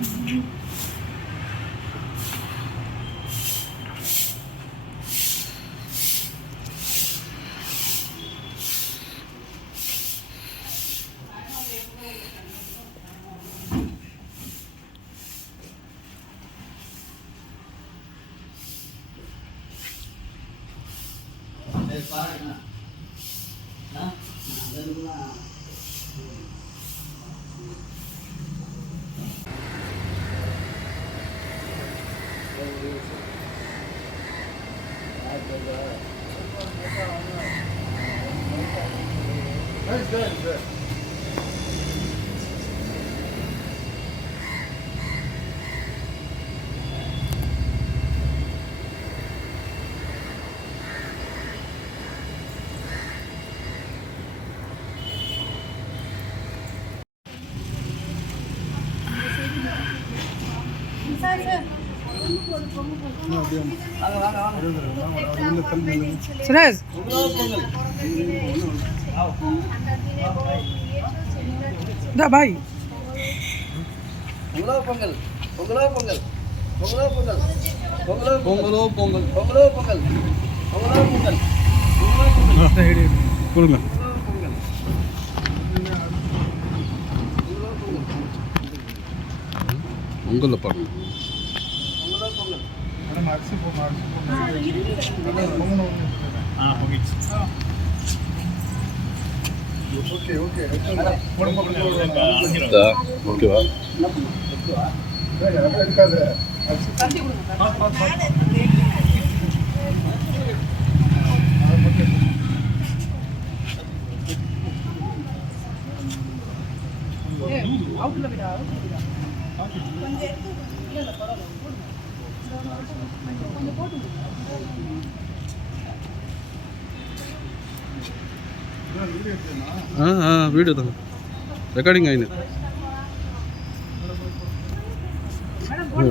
Good. Suresh பாய் பொங்கல் பொங்கலோ பொங்கல் பொங்கலோ பொங்கல் பொங்கலோ பொங்கலோ பொங்கல் பொங்கலோ பொங்கல் பொங்கலோ பொங்கல் கொடுங்க. பொங்கலில் பாருங்க. ஓகேவா? வீடியோ தாங்க ரெக்கார்டிங் ஆயினு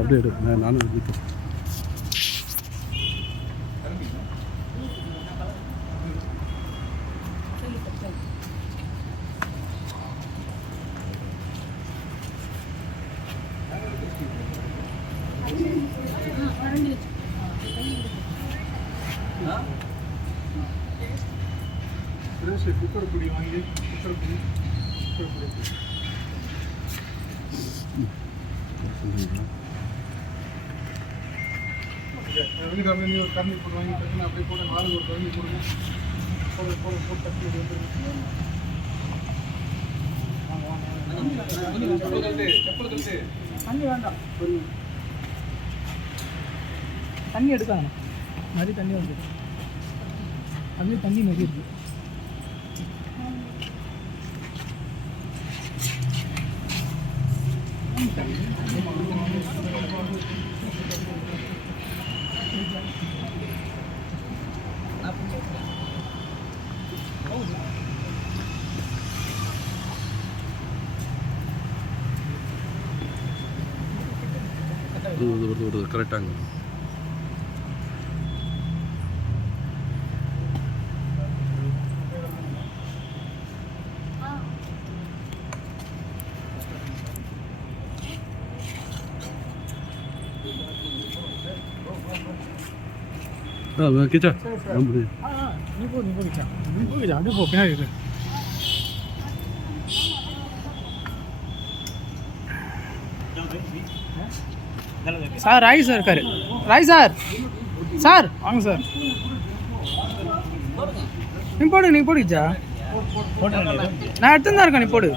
அப்படியே எடு. நானும் வீட்டு குக்கர் பொடி வாங்கி குக்கர் பொடி நீ ஒரு கம்மி போட்டு வாங்கி பிரச்சனை அப்படியே போட நாலு ஒரு கம்மி போடுங்க போட போட போட்டு தட்டி தண்ணி வேண்டாம். தண்ணி எடுக்காங்க நிறைய தண்ணி வந்து அதுலேயும் தண்ணி நிறைய இருக்கு. கரெக்டாங்க. கிச்சா நீ போ கிச்சா அப்படியே போ பின்னாடி இருக்கு. சார் ராய் சார் இருக்காரு. ராய் சார் சார் வாங்க சார். நீ போடு நீ போடுச்சா நான் எடுத்து தான் இருக்கேன். நீ போடு.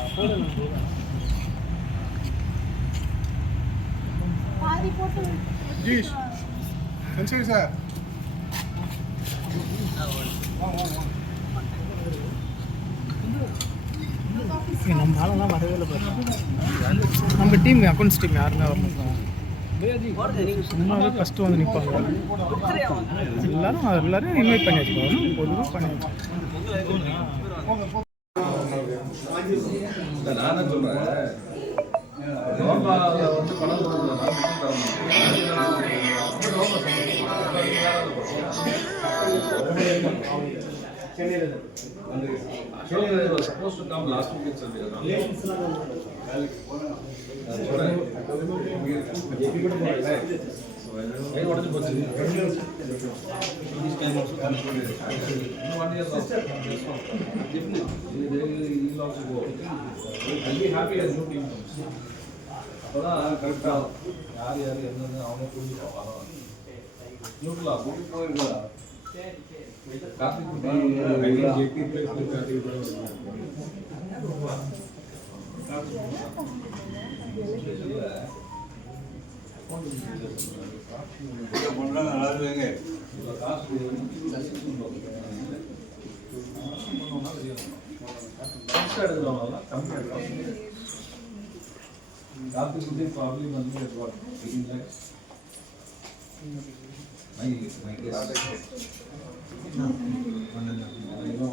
சார் நம்ம ஆளெல்லாம் வரவே இல்லை பாருங்க. நம்ம டீம் அக்கௌண்ட்ஸ் டீம் யாருமே வரணும். சும்மாவே ஃபஸ்ட்டு வந்து நிற்பாங்க. எல்லாரும் இன்வைட் பண்ணி வச்சுக்கோங்க. பொதுவாக பண்ணி நானே சொல்கிறேன். supposed to come last week itself. I wanted to go to this time also concluded. 1 year off. Definitely. They will also go. I'll be happy as new team comes. Correct. யார் யார் என்னன்னு அவனே புரிஞ்சுப்பாங்க. நியூட்ரலா கூட்டி போயிருக்கா. கார்த்திக் குட்டி ஜேபி பிளேஸ் Karthik Karthik Kutti probably monthly is what? 18 lakhs? My guess.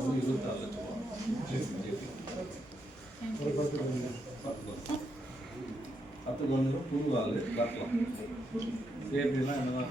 Only 20 lakhs. அப்போ கொஞ்சம் புதுவாள் பார்க்கலாம் பேர்லாம் என்ன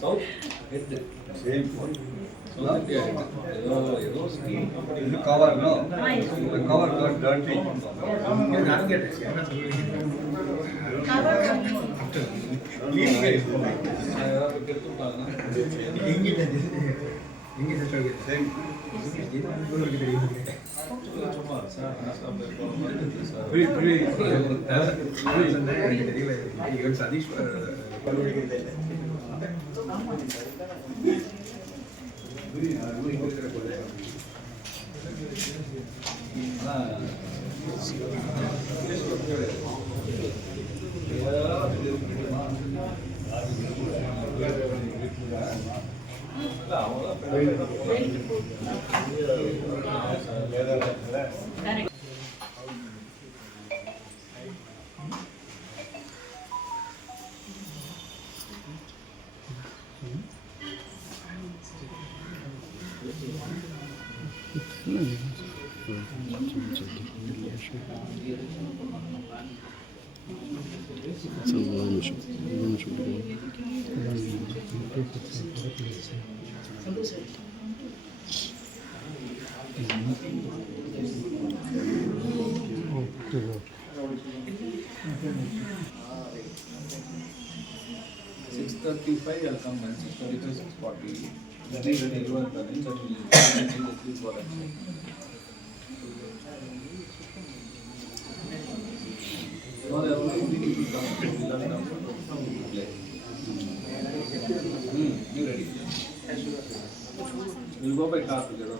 south head same cover no the cover got dirty I'll come and 6:35, 6:40. That is when everyone comes. That will is what I'm saying. No, there are only 3 people come. You ready? We'll go by car together.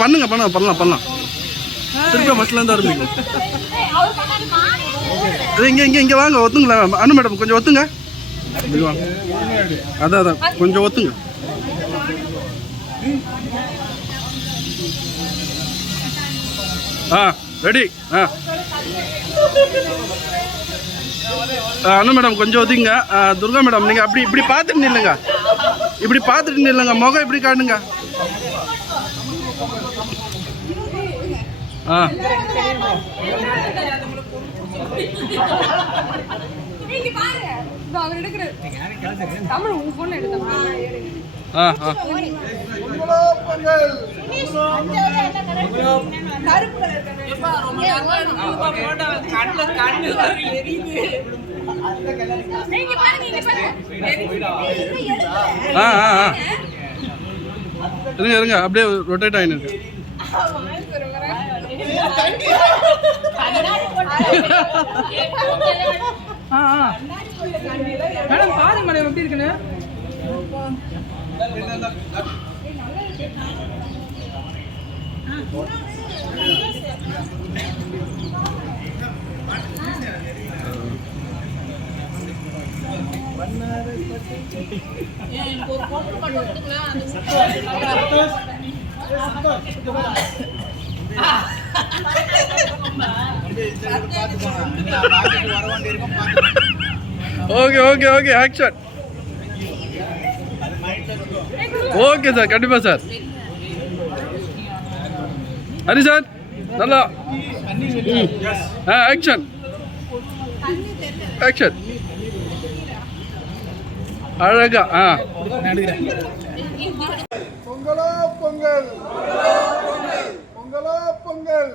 பண்ணுங்க பண்ணலாம் திருப்பி ஃபர்ஸ்ட்லேருந்து ஆரம்பிக்கும். இங்கே வாங்க ஒத்துங்களா அனு madam, கொஞ்சம் ஒத்துங்க. இங்க வாங்க. அதான் கொஞ்சம் ஒத்துங்க. ரெடி. அனு மேடம் கொஞ்சம் ஒத்துங்க. துர்கா மேடம் நீங்கள் அப்படி இப்படி பார்த்துட்டு நில்லுங்க, முகம் இப்படி காட்டுங்க. இருங்க அப்படியே ரொட்டேட் ஆயிருக்கு. மேடம் பாருங்க மேடம் எப்படி இருக்குன்னு. Okay action. ஓகே சார், கண்டிப்பா சார். ஹரி சார் நல்லா. ஆக்ஷன் அழகா. பொங்கலோ பொங்கல், பொங்கலோ பொங்கல்.